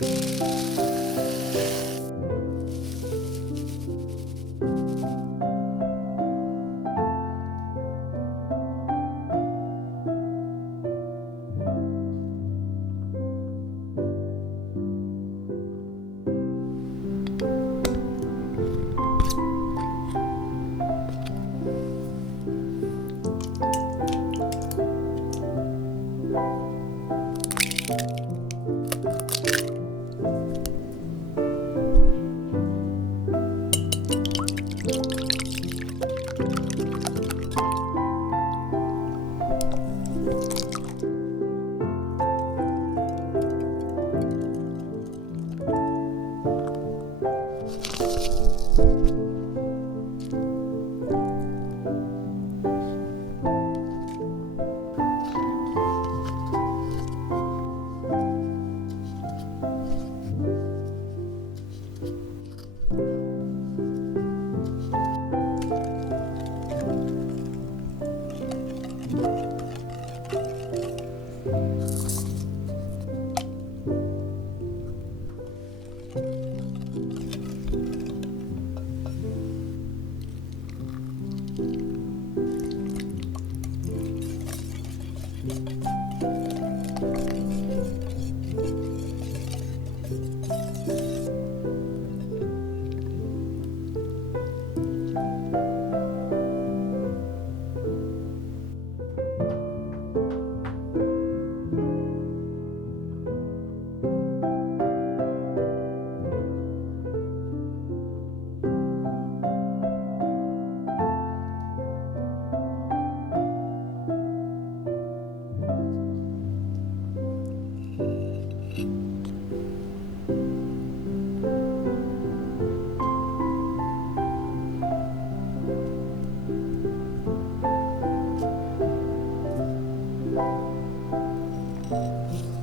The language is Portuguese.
thank you